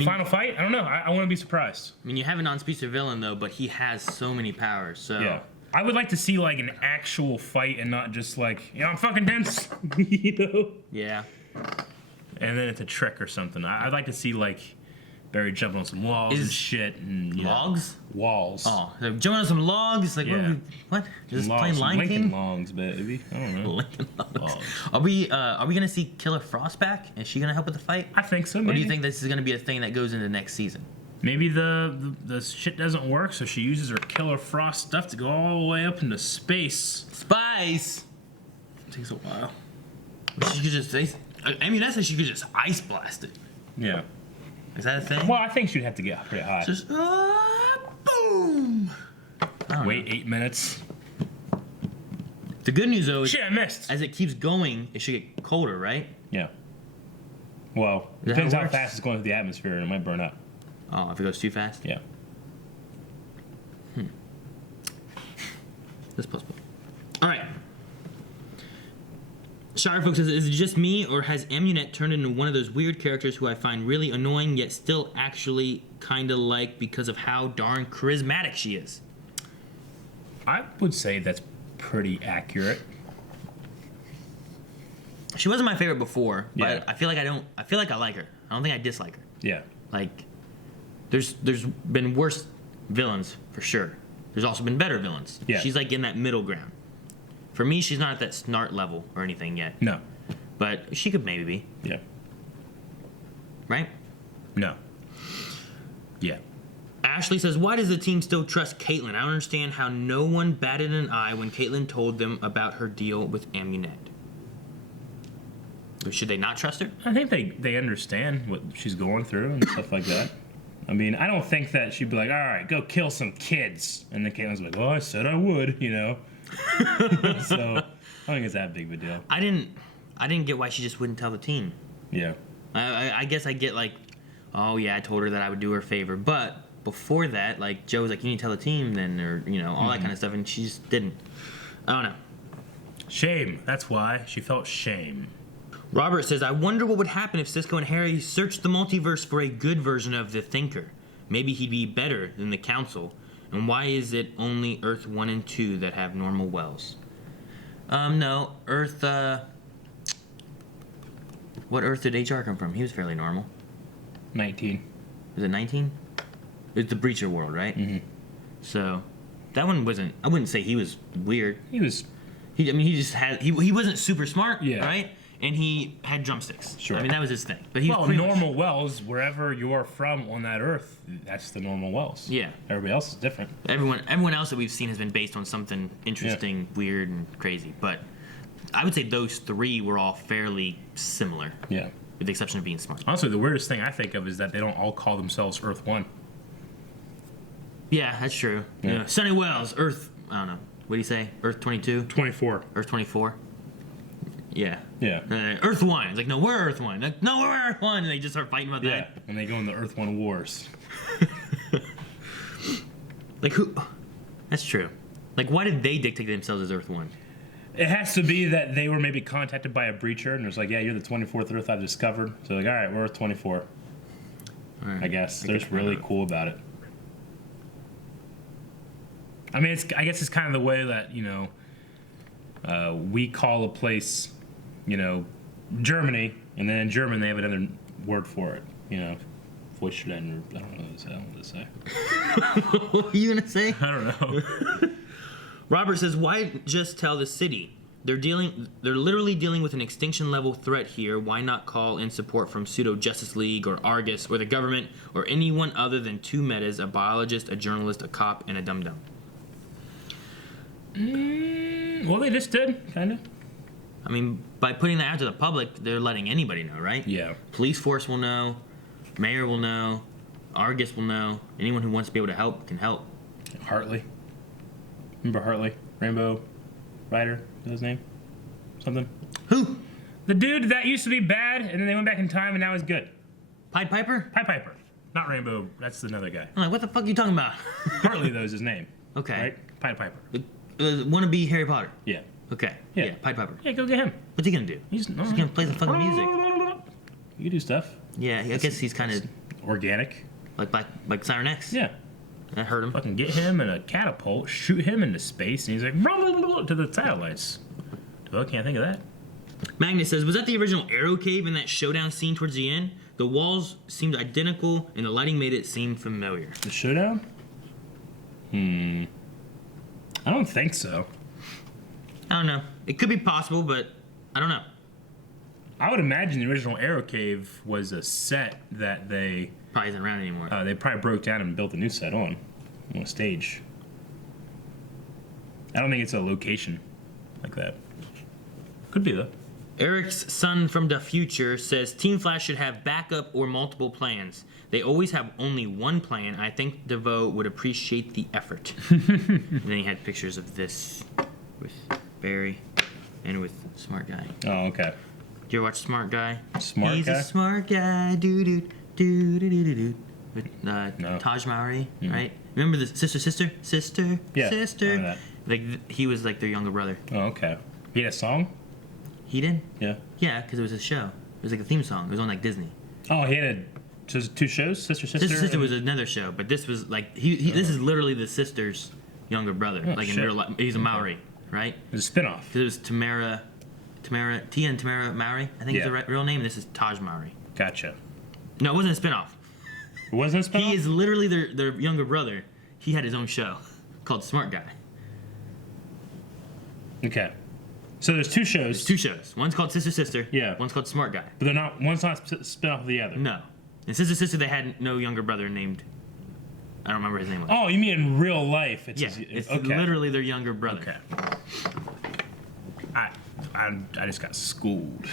final fight, I don't know. I want to be surprised. I mean, you have a non-speedster villain though, but he has so many powers. So yeah, I would like to see like an actual fight and not just like, I'm fucking dense, you know? Yeah. And then it's a trick or something. I'd like to see like Barry jumping on some walls and shit. And, logs? Walls. Oh, they're jumping on some logs? Like, yeah. What? Just logs, playing Lion Lincoln King? Logs, baby. I don't know. Lincoln Logs. Are we gonna see Killer Frost back? Is she gonna help with the fight? I think so, maybe. Or do you think this is gonna be a thing that goes into next season? Maybe the shit doesn't work, so she uses her Killer Frost stuff to go all the way up into space. Spice! It takes a while. But she could just that's she could just ice blast it. Yeah. Is that a thing? Well, I think she'd have to get pretty high. Just boom! Wait 8 minutes. The good news though is shit, I missed. As it keeps going, it should get colder, right? Yeah. Well, depends how fast it's going through the atmosphere and it might burn up. Oh, if it goes too fast? Yeah. That's possible. All right. Shire Folks says, is it just me, or has Amunet turned into one of those weird characters who I find really annoying, yet still actually kind of like because of how darn charismatic she is? I would say that's pretty accurate. She wasn't my favorite before, but Yeah. I feel like I like her. I don't think I dislike her. Yeah. Like, there's been worse villains for sure. There's also been better villains. Yeah. She's like in that middle ground. For me, she's not at that Snart level or anything yet. No. But she could maybe be. Yeah. Right? No. Yeah. Ashley says, why does the team still trust Caitlin? I don't understand how no one batted an eye when Caitlin told them about her deal with Amunet. Should they not trust her? I think they understand what she's going through and stuff like that. I mean, I don't think that she'd be like, all right, go kill some kids. And then Caitlin's like, well, I said I would, you know. So I don't think it's that big of a deal. I didn't get why she just wouldn't tell the team. Yeah. I guess I get like, oh yeah, I told her that I would do her a favor. But before that, like Joe was like, you need to tell the team then, or all that kind of stuff, and she just didn't. I don't know. Shame. That's why she felt shame. Robert says, I wonder what would happen if Cisco and Harry searched the multiverse for a good version of the Thinker. Maybe he'd be better than the Council. And why is it only Earth 1 and 2 that have normal wells? No, Earth, what Earth did HR come from? He was fairly normal. 19. Was it 19? It's the Breacher world, right? Mm-hmm. So, that one wasn't, I wouldn't say he was weird. He was... He just had, he wasn't super smart, yeah. Right? And he had drumsticks. Sure. I mean, that was his thing. But he was normal wells, wherever you're from on that Earth, that's the normal wells. Yeah. Everybody else is different. Everyone else that we've seen has been based on something interesting, weird, and crazy. But I would say those three were all fairly similar. Yeah. With the exception of being smart. Honestly, the weirdest thing I think of is that they don't all call themselves Earth One. Yeah, that's true. Yeah. You know, Sonny Wells, Earth. I don't know. What do you say? Earth 22. 24. Earth 24. Yeah. Yeah. Earth 1. It's like, no, we're Earth 1. Like, no, we're Earth 1. And they just start fighting about Yeah. that. And they go in the Earth One wars. Like, who? That's true. Like, why did they dictate themselves as Earth 1? It has to be that they were maybe contacted by a breacher and it was like, yeah, you're the 24th Earth I've discovered. So like, all right, we're Earth 24. All right. I guess. They're just really cool about it. I mean, I guess it's kind of the way that, you know, we call a place, you know, Germany, and then in German they have another word for it, you know. Deutschland, I don't know what to say. What were you going to say? I don't know. Robert says, why just tell the city? They're literally dealing with an extinction level threat here. Why not call in support from Pseudo Justice League or Argus or the government or anyone other than two metas, a biologist, a journalist, a cop, and a dum-dum? Well, they just did, kind of. I mean, by putting that out to the public, they're letting anybody know, right? Yeah. Police force will know. Mayor will know. Argus will know. Anyone who wants to be able to help can help. Hartley. Remember Hartley? Rainbow Rider? Is his name? Something? Who? The dude that used to be bad, and then they went back in time, and now he's good. Pied Piper? Pied Piper. Not Rainbow. That's another guy. I'm like, what the fuck are you talking about? Hartley, though, is his name. Okay. Right? Pied Piper. Wannabe Harry Potter. Yeah. Okay. Yeah. Pied Piper. Yeah, go get him. What's he gonna do? He's gonna play the fucking music. You can do stuff. Yeah, I guess he's kind of organic. Like Siren X. Yeah. I heard him. Fucking get him in a catapult, shoot him into space, and he's like to the satellites. Oh, can't think of that. Magnus says, was that the original Arrow Cave in that showdown scene towards the end? The walls seemed identical, and the lighting made it seem familiar. The showdown? I don't think so. I don't know. It could be possible, but I don't know. I would imagine the original Arrow Cave was a set that they probably isn't around anymore. They probably broke down and built a new set on a stage. I don't think it's a location like that. Could be though. Eric's son from the future says Team Flash should have backup or multiple plans. They always have only one plan. I think DeVoe would appreciate the effort. And then he had pictures of this with Barry and with Smart Guy. Oh, okay. Did you ever watch Smart Guy? Smart He's Guy? a smart guy. Doo doo doo doo doo doo. With No. Taj Mowry, right? Remember the sister? Yeah, Sister. I know that. Like he was like their younger brother. Oh, okay. He had a song? He did? Yeah. Yeah, because it was a show. It was like a theme song. It was on like Disney. Oh, he had two shows? Sister? Sister and- was another show, but this was like this is literally the sister's younger brother. Oh, like in shit. real life, he's a Maori, right? It was a spinoff. Because it was Tia and Tamara Maori, I think is Yeah. the real name. This is Taj Maori. Gotcha. No, it wasn't a spinoff. It wasn't a spinoff? He is literally their younger brother. He had his own show called Smart Guy. Okay. So there's two shows. There's two shows. One's called Sister. Yeah. One's called Smart Guy. But they're not. One's not spin-off of the other. No. In Sister, they had no younger brother named. I don't remember his name. Oh, you mean in real life? It's Yeah, it's literally their younger brother. Okay. I just got schooled.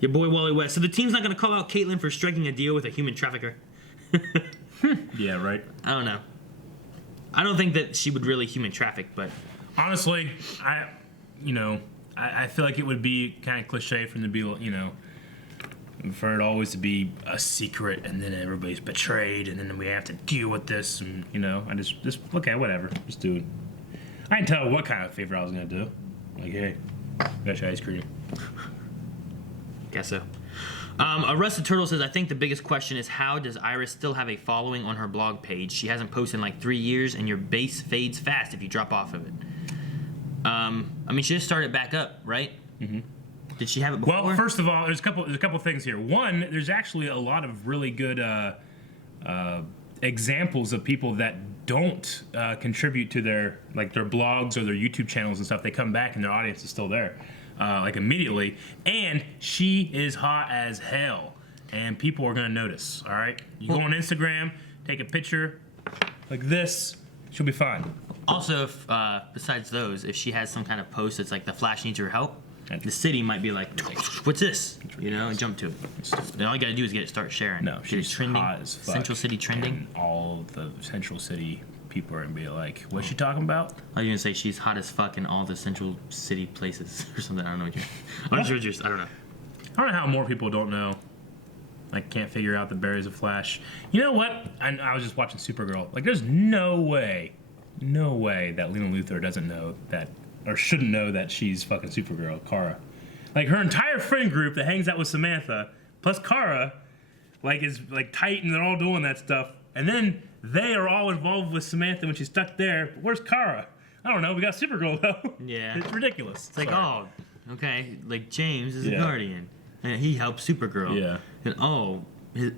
Your boy Wally West. So the team's not going to call out Caitlyn for striking a deal with a human trafficker. Yeah, right. I don't know. I don't think that she would really human traffic, but Honestly, I feel like it would be kind of cliche for them to be, for it always to be a secret, and then everybody's betrayed, and then we have to deal with this, and I just okay, whatever, just do it. I didn't tell what kind of favor I was gonna do. Like, hey, got your ice cream. guess so. Arrested Turtle says, I think the biggest question is how does Iris still have a following on her blog page? She hasn't posted in like 3 years, and your base fades fast if you drop off of it. I mean, she just started back up, right? Mm-hmm. Did she have it before? Well, first of all, there's a couple things here. One, there's actually a lot of really good examples of people that don't contribute to their blogs or their YouTube channels and stuff. They come back and their audience is still there, like immediately. And she is hot as hell, and people are gonna notice. All right, you go on Instagram, take a picture like this, She'll be fine. Also, if, besides those, if she has some kind of post that's like the Flash needs your help, the city might be like, "What's this?" You know, and jump to it. Then all you gotta do is start sharing. No, she's trending. hot as fuck. Central City trending. And all the Central City people are gonna be like, "What's she talking about?" I was gonna say she's hot as fuck in all the Central City places or something. I don't know what you're. I'm not sure what you're. I don't know. I don't know how more people don't know. Like, can't figure out that Barry's a Flash. You know what? I was just watching Supergirl. Like, there's no way that Lena Luthor doesn't know that, or shouldn't know that she's fucking Supergirl, Kara. Like, her entire friend group that hangs out with Samantha, plus Kara, like, is, like, tight and they're all doing that stuff. And then they are all involved with Samantha when she's stuck there. But where's Kara? I don't know. We got Supergirl, though. Yeah. It's ridiculous. It's like, oh, okay, like James is a Guardian. And he helps Supergirl. Yeah. And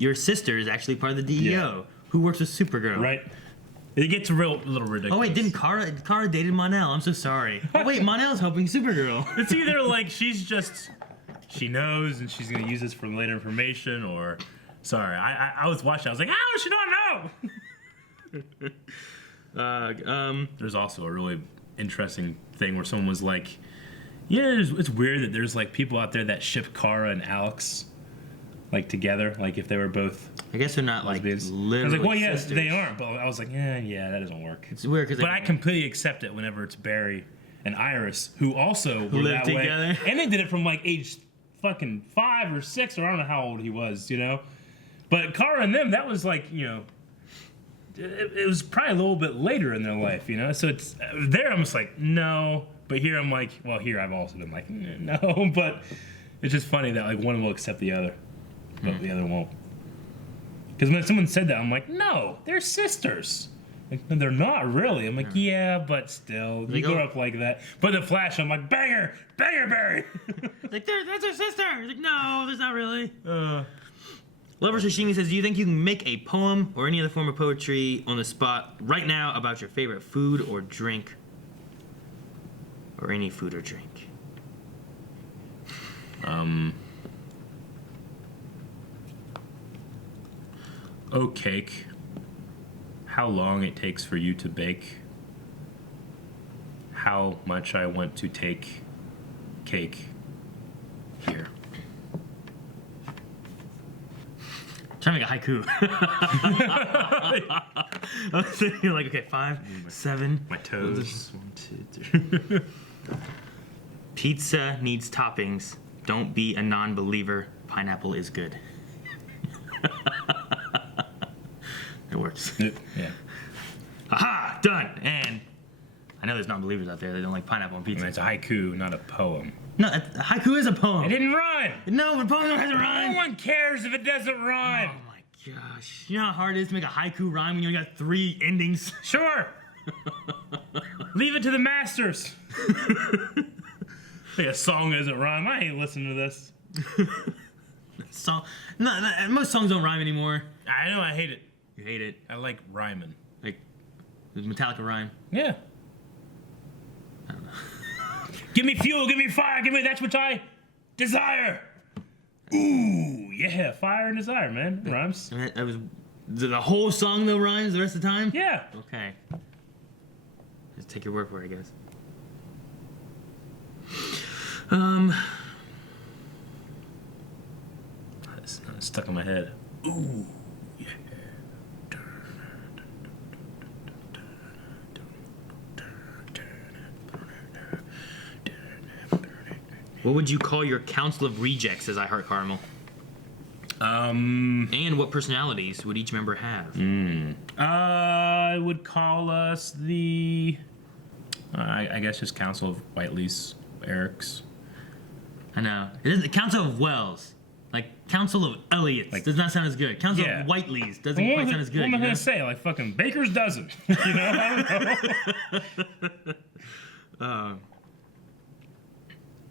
your sister is actually part of the DEO who works with Supergirl. Right. It gets a little ridiculous. Oh wait, didn't Kara dated Mon-El? I'm so sorry. Oh wait, Mon-El's helping Supergirl. It's either like she knows and she's gonna use this for later information, or sorry, I was watching. I was like, how does she not know? There's also a really interesting thing where someone was like, yeah, it's weird that there's like people out there that ship Kara and Alex like together, like if they were both. I guess they're not like literally. I was like, well, yeah, sisters. they aren't, but I was like, yeah, that doesn't work. It's weird because. But I completely accept it whenever it's Barry and Iris, who also were lived that together. way, and they did it from like age fucking 5 or 6, or I don't know how old he was, you know. But Kara and them, that was like, you know, it was probably a little bit later in their life, you know. So it's there. I'm just like, no. But here I'm like, well, here I've also been like, no. But it's just funny that like one will accept the other, but the other won't. Because when someone said that, I'm like, no, they're sisters. Like, no, they're not really. I'm like, yeah, but still, you grow up like that. But the Flash, I'm like, banger, Barry. Like, that's her sister. Like, no, there's not really. Lover Sashimi says, do you think you can make a poem or any other form of poetry on the spot right now about your favorite food or drink? Or any food or drink? Oh, cake. How long it takes for you to bake. How much I want to take cake here. Trying to make a haiku. I was thinking like, okay, 5, 7. My toes. 1, 2, 3. Pizza needs toppings. Don't be a non-believer. Pineapple is good. It works. Yeah. Aha! Done! And I know there's non-believers out there that don't like pineapple on pizza. And it's a haiku, not a poem. No, a haiku is a poem. It didn't rhyme. No, but poem doesn't rhyme. No one cares if it doesn't rhyme. Oh my gosh. You know how hard it is to make a haiku rhyme when you only got 3 endings? Sure. Leave it to the masters. Like a song doesn't rhyme. I ain't listening to this. No, most songs don't rhyme anymore. I know, I hate it. You hate it. I like rhyming. Like, does Metallica rhyme? Yeah. I don't know. Give me fuel, give me fire, give me that which I desire. Ooh, yeah, fire and desire, man. It rhymes. That was the whole song though rhymes the rest of the time? Yeah. Okay. Just take your word for it, I guess. It's stuck in my head. Ooh, yeah. What would you call your council of rejects, says I Heart Caramel? And what personalities would each member have? I would call us the... I guess just Council of Whiteley's, Eric's. I know. It is the Council of Wells. Like, Council of Elliots. Like, does not sound as good. Council yeah. of Whiteley's doesn't quite sound as good. What am I going to say? Like, fucking Baker's dozen. You know? I don't know.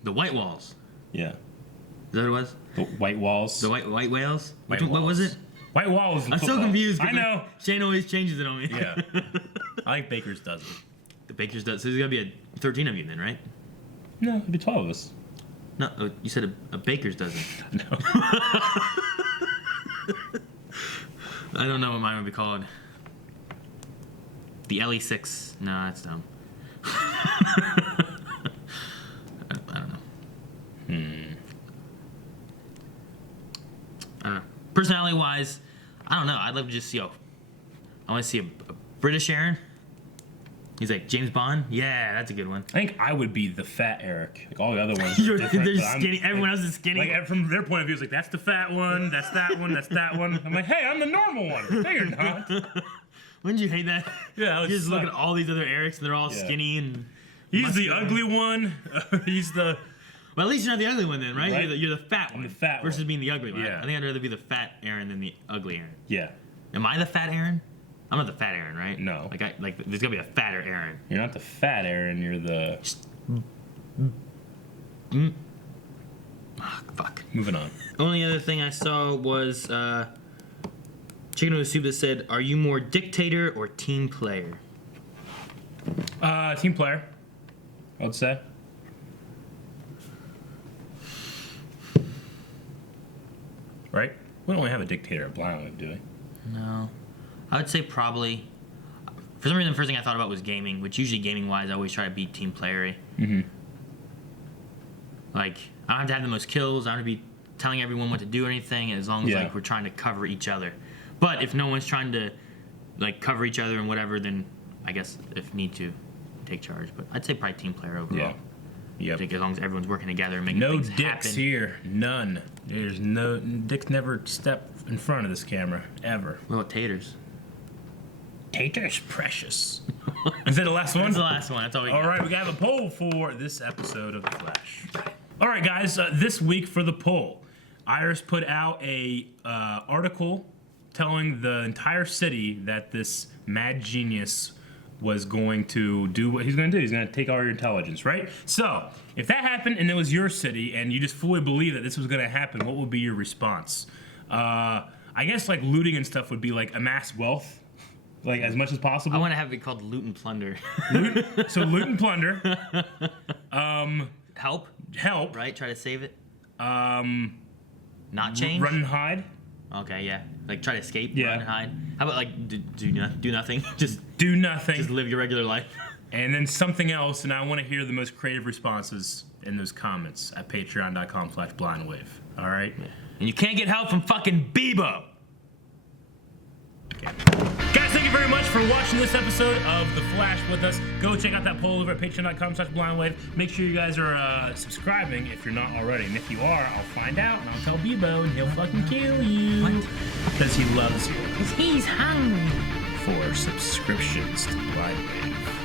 The White Walls. Yeah. Is that what it was? The White Walls. The White Whales? White What was it? White Walls. I'm so confused. I know. Shane always changes it on me. Yeah. I like Baker's dozen. The Baker's dozen. So there's got to be 13 of you then, right? No, it'd be 12 of us. No, you said a baker's dozen. No. I don't know what mine would be called. The LE6. No, that's dumb. I don't know. I don't know. Personality-wise, I don't know. I'd love to just see I want to see a British Aaron. He's like, James Bond? Yeah, that's a good one. I think I would be the fat Eric. Like all the other ones. They're skinny. Everyone else is skinny. Like from their point of view, it's like, that's the fat one, that's that one, that's that one. I'm like, hey, I'm the normal one. No, you're not. Wouldn't you hate that? Yeah, you just look at all these other Erics and they're all skinny and. He's the ugly one. He's the. Well, at least you're not the ugly one then, right? You're the fat one. I'm the fat versus one. being the ugly one. Yeah. I think I'd rather be the fat Aaron than the ugly Aaron. Yeah. Am I the fat Aaron? I'm not the fat Aaron, right? No. Like there's gonna be a fatter Aaron. You're not the fat Aaron. You're the. Fuck. Moving on. Only other thing I saw was Chicken with Soup that said, "Are you more dictator or team player?" Team player. I would say. Right? We don't really have a dictator at Blindwave, do we? No. I would say probably. For some reason, the first thing I thought about was gaming, which usually gaming-wise, I always try to be team player-y. Mm-hmm. Like, I don't have to have the most kills. I don't have to be telling everyone what to do or anything, as long as like we're trying to cover each other. But if no one's trying to like cover each other and whatever, then I guess if need to, take charge. But I'd say probably team player overall. Yeah. Yep. I think as long as everyone's working together and making no things dicks happen. here. None. There's no dicks. Never step in front of this camera ever. What about taters? Taters precious. Is that the last one? That's the last one. That's all we got. All right, we got a poll for this episode of The Flash. All right, guys. This week for the poll, Iris put out a article telling the entire city that this mad genius was going to do what he's going to do. He's going to take all your intelligence, right? So, if that happened and it was your city and you just fully believe that this was going to happen, what would be your response? I guess like looting and stuff would be like amass wealth, like as much as possible. I want to have it called loot and plunder. So loot and plunder. Help. Right? Try to save it. Not change. Run and hide. Okay, yeah. Like try to escape. Yeah. Run and hide. How about like do nothing? Just do nothing. Just live your regular life. And then something else, and I want to hear the most creative responses in those comments at patreon.com/blindwave. All right? Yeah. And you can't get help from fucking Bebo. Okay. Guys, thank you very much for watching this episode of The Flash with us. Go check out that poll over at patreon.com/blindwave. Make sure you guys are subscribing if you're not already. And if you are, I'll find out and I'll tell Bebo and he'll fucking kill you. What? Because he loves you. Because he's hungry. For subscriptions to Blindwave.